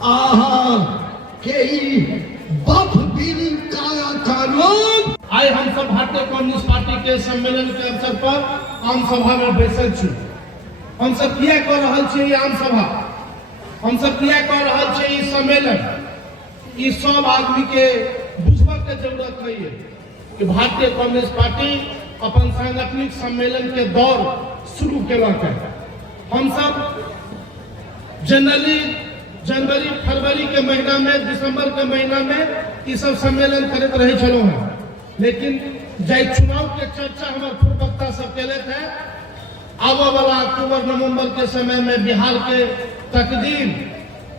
आहा के बफ बिल काला कानून। आज हम सब भारतीय कम्युनिस्ट पार्टी के सम्मेलन के अवसर पर आम सभा में बैसल छी। हम सब किया कर रहल छी आम सभा, हम सब किया कर रहल छी सम्मेलन, ई सब आदमी के बुझबा के जरूरत नहीं है कि भारतीय कम्युनिस्ट पार्टी अपन सांगठनिक सम्मेलन के दौर शुरू केलक है। हम सब जनवरी फरवरी के महीना में, दिसंबर के महीना में ये सब सम्मेलन करते रहे चलो हैं, लेकिन जय चुनाव के चर्चा हमारे पूर्व वक्ता सब केले थे। आने वाला अक्टूबर नवंबर के समय में बिहार के तकदीर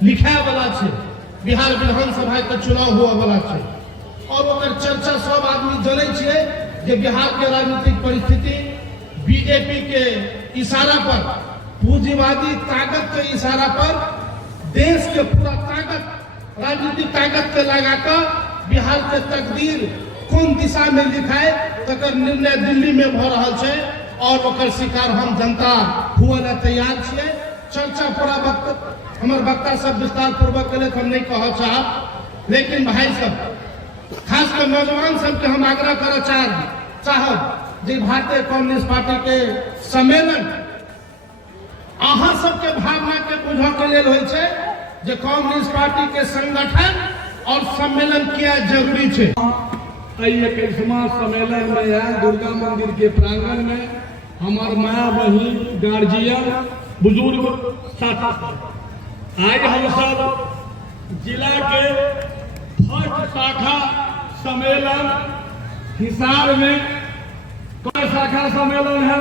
लिखा वाला छे, बिहार विधानसभा के चुनाव हुआ वाला छे और ओकर चर्चा सब आदमी जाने छे कि बिहार के राजनीतिक परिस्थिति बीजेपी के इशारा पर, पूंजीवादी ताकत के इशारा पर देश के पूरा ताकत, राजनीतिक ताकत के लगाकर बिहार के तकदीर कौन दिशा में लिखाए तकर निर्णय दिल्ली में भ रहा है और ओकर शिकार हम जनता हुए ला तैयार छे। चर्चा पूरा वक्त हमारे वक्ता सब विस्तार पूर्वक के हम नहीं कह चाहब, लेकिन भाई सब खासकर नौजवान सब के हम आग्रह कर चाहब जे भारतीय कम्युनिस्ट पार्टी के सम्मेलन अहाँ सबके भावना के बुझ के लिए होय छे जे कम्युनिस्ट पार्टी के संगठन और सम्मेलन किया जरूरी छे। सम्मेलन में है दुर्गा मंदिर के प्रांगण में हमार माँ बहन गार्जियन बुजुर्ग आज हम सब जिला के फर्स्ट शाखा सम्मेलन हिसार में कई शाखा सम्मेलन है,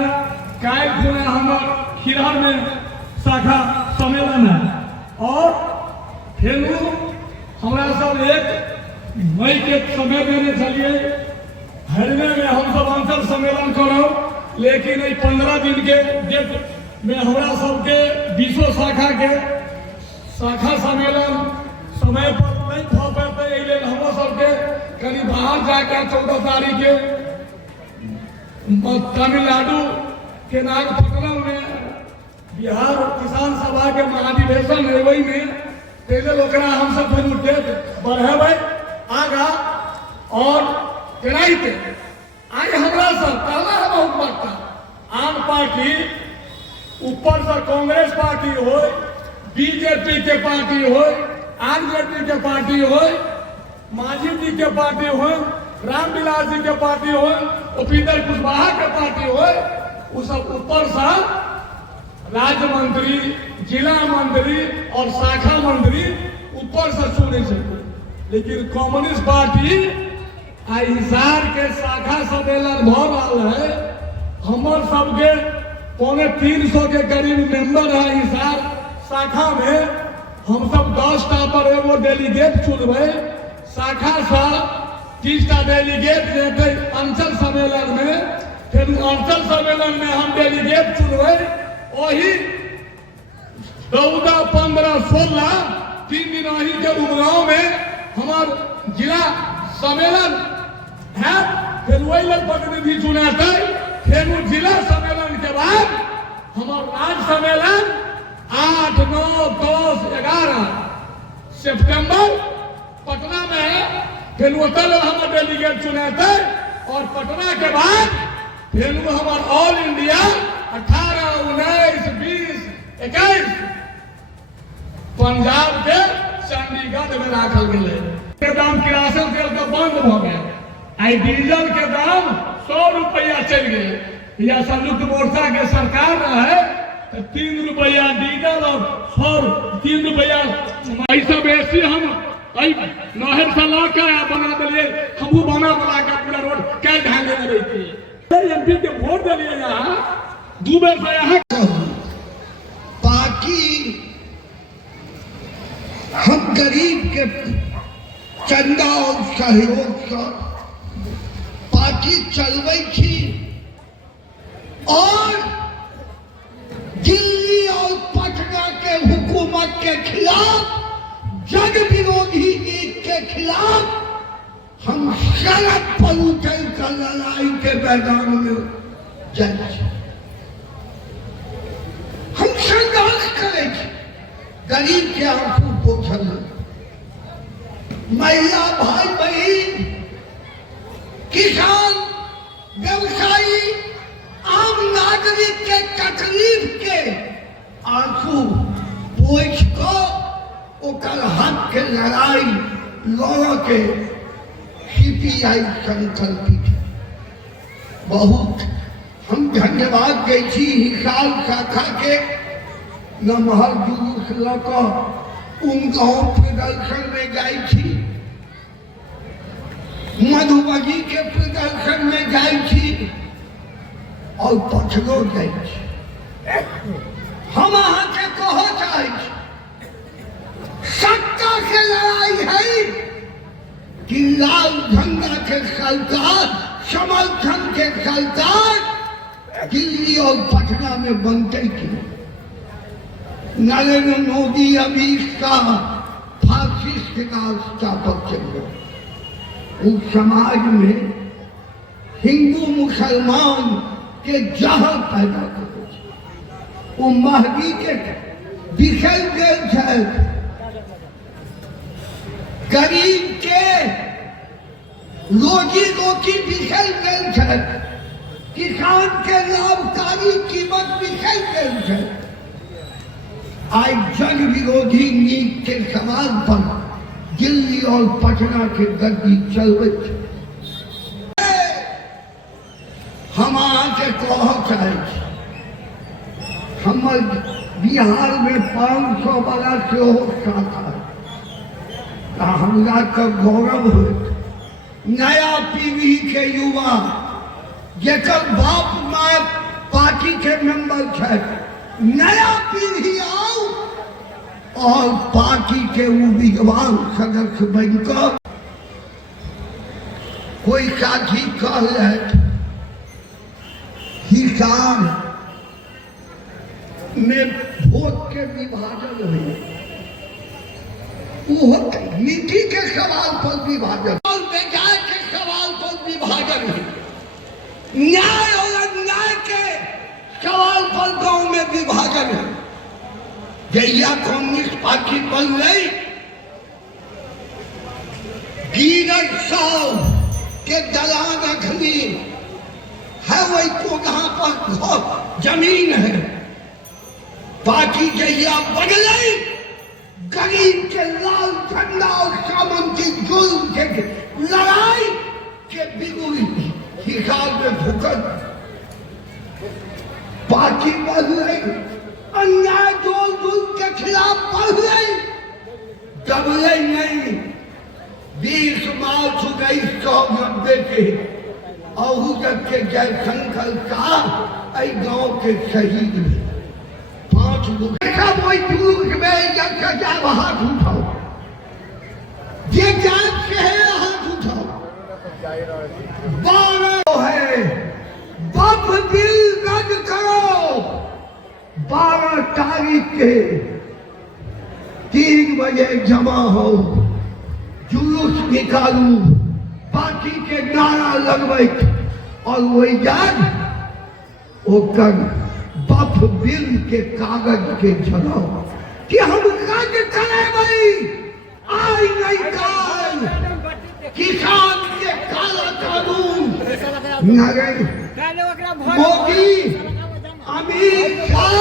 काल खुने हमार खिरा में शाखा सम्मेलन है और फिर हमारा सब 1 मई के समय देने चलिए हरने में हम सब अंचल सम्मेलन करो, लेकिन 15 दिन के डेट में हमारा सबके 20 शाखा के शाखा सम्मेलन समय पर नहीं हो पाते, हम सबके कहीं बाहर जाकर 14 तारीख के तमिलनाडु के नागपट्टनम में बिहार किसान सभा के महाधिवेशन है, वही में पहले लोग हम सब डेट बढ़े आगा और तेनाहिते आज हमारा सब कहना है बहुत बड़का आम पार्टी ऊपर से कांग्रेस पार्टी हो, बीजेपी के पार्टी हो, आरजेडी के पार्टी हो, मांझी जी के पार्टी हो, रामविलास जी के पार्टी हो, उपेंद्र कुशवाहा के पार्टी हो, वो सब ऊपर से राज्य मंत्री, जिला मंत्री और शाखा मंत्री ऊपर से चुने सकते। लेकिन कम्युनिस्ट पार्टी हिसार के शाखा सम्मेलन भ रहा है, हमार सबके 350 के करीब मेंबर है हिसार शाखा में, हम सब 10 टा पर एगो डेलीगेट चुनबे, शाखा से 30 टा डेलीगेट जेते अंचल सम्मेलन में, फिर अंचल सम्मेलन में हम डेलीगेट चुनबे, वही 14, 15, 16 3 दिन वही के उमराव में हमार जिला सम्मेलन है, फिर वही लोग प्रतिनिधि चुनाते, फिर वो जिला सम्मेलन के बाद हमार राज्य सम्मेलन 8, 9, 10, 11 सितंबर पटना में है, फिर वो तल हमारे डेलीगेट चुनाते और पटना के बाद फिर वो हमार ऑल इंडिया 18, 19, 20, 21 पंजाब के चंडीगढ़ में राखल गए के दाम किरासन तेल का बंद हो गया, आई डीजल के दाम 100 रुपया चल गए। या संयुक्त मोर्चा के सरकार है तो 3 रुपया डीजल और 3 रुपया ऐसा बेसी हम नहर से ला के बना दिलिए, हमू बना के पूरा रोड कई ढाले रही एमपी के वोट दिलिए यहाँ 2 बेर से यहाँ। बाकी हम गरीब के चंदा और सहयोग से पार्टी चलवे थी और दिल्ली और पटना के हुकूमत के खिलाफ, जन विरोधी नीति के खिलाफ हम सड़क पर उतर कर लड़ाई के मैदान में जाए, हम संघर्ष करे, गरीब के आंसू पोछल महिला भाई बहन, किसान, व्यवसायी, आम नागरिक के तकलीफ के आंसू पोछ को ओकर हक के लड़ाई लड़ के सीपीआई संकल्पित। बहुत हम धन्यवाद दै छी हिसार शाखा के नमहर जुलूस ल कऽ गाँव प्रदर्शन में जाइ छी, मधुबनी के प्रदर्शन में जाइ छी और पछलो जाइ छी। हम अहाँ के कह चाहे छी, सत्ता के लड़ाई है कि लाल झंडा के सरकार, समर्थन के सरकार दिल्ली और पटना में बनते की। नरेंद्र मोदी अभी इसका फासिस्ट रास्ता पर चल रहे। उस समाज में हिंदू मुसलमान के जहर पैदा करे, वो महदी के बिखर गेल छै, गरीब के रोजी रोटी बिखर गेल छै, किसान के लाभकारी कीमत बिखर गेल छै। आज जन विरोधी नीति के सवाल पर दिल्ली और पटना के गद्दी चलबैत छै। हम अहाँ के कह चाहे छी, हमर बिहार में 500 वाला सेहो शाखा हमरा का गौरव हो। नया पीढ़ी के युवा जेकर बाप माँ पार्टी के मेंबर है, नया पीढ़ी आओ और पार्टी के वो विद्वान सदस्य बनकर कोई साथी कह रहे हिसार में वोट के विभाजन हुए, नीति के सवाल पर विभाजन और बेकार के सवाल पर विभाजन है, न्याय और अन्याय के सवाल पर गांव में विभाजन है। जहिया कम्युनिस्ट पार्टी बन गई, गिरज साहब के दलान रखनी है, वही को कहां पर जमीन है। पार्टी जहिया बन गई, गरीब के लाल झंडा और सामंती जुल्म के लड़ाई के विरुद्ध हिसाब में भुगत पार्टी बढ़ रही, अन्याय जोर जुल्म के खिलाफ बढ़ रही, दबले नहीं। 20 मार्च 1990 के आहूजक के जयशंकर का गांव के शहीद में 5 लोग वही जुलूस में जब हाथ उठाओ, ये जात से है हाथ उठाओ। 12 है बफ बिल रद्द करो, 12 तारीख के 3 बजे जमा हो, जुलूस निकालू, पार्टी के नारा लगवे और वही जान ओकर बफ बिल के कागज के जलाओ कि हम रद्द करेंगे। आई नहीं काल किसान के काला कानून नरेंद्र मोदी, अमित शाह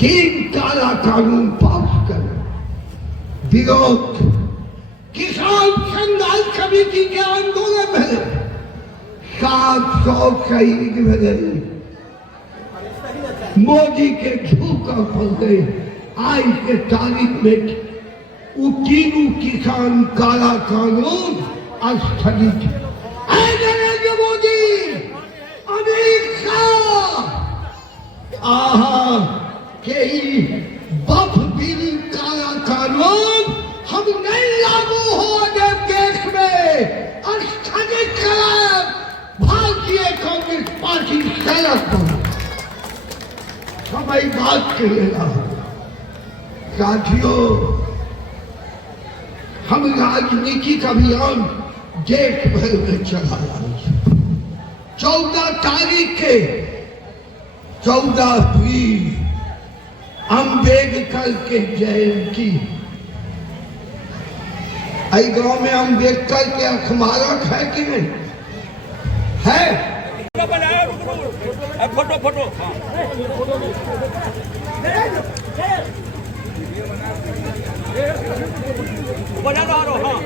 3 काला कानून पास कर विरोध। किसान संघर्ष समिति के आंदोलन में 700 शहीद भेले, मोदी के झूका पड़ गए। आज के तारीख में वो तीनों किसान काला कानून स्थगित। नरेंद्र मोदी, अमित शाह के बफ बिल काला कानून हम नहीं लागू हो जब देश में स्थगित कराए। भारतीय कांग्रेस पार्टी सड़क पर समय बात करेगा। साथियों, हम राजनीतिक अभियान देश भर में चला रहे हैं। 14 तारीख के 14 अप्रैल अम्बेडकर के जयंती आई गांव में अम्बेडकर के स्मारक है कि नहीं है? फोटो फोटो बना रहा हाँ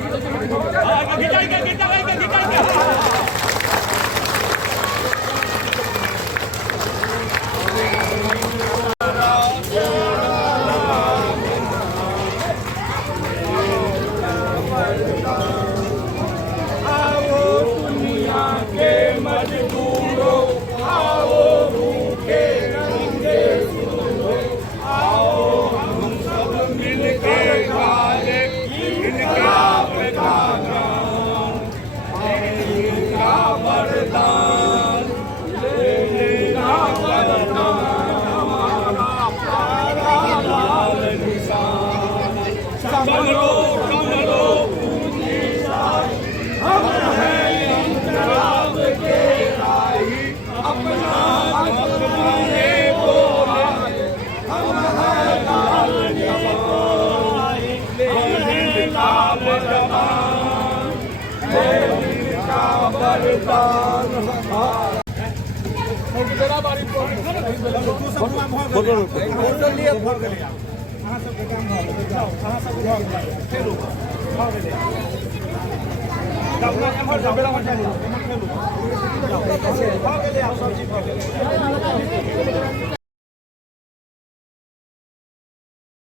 फोटो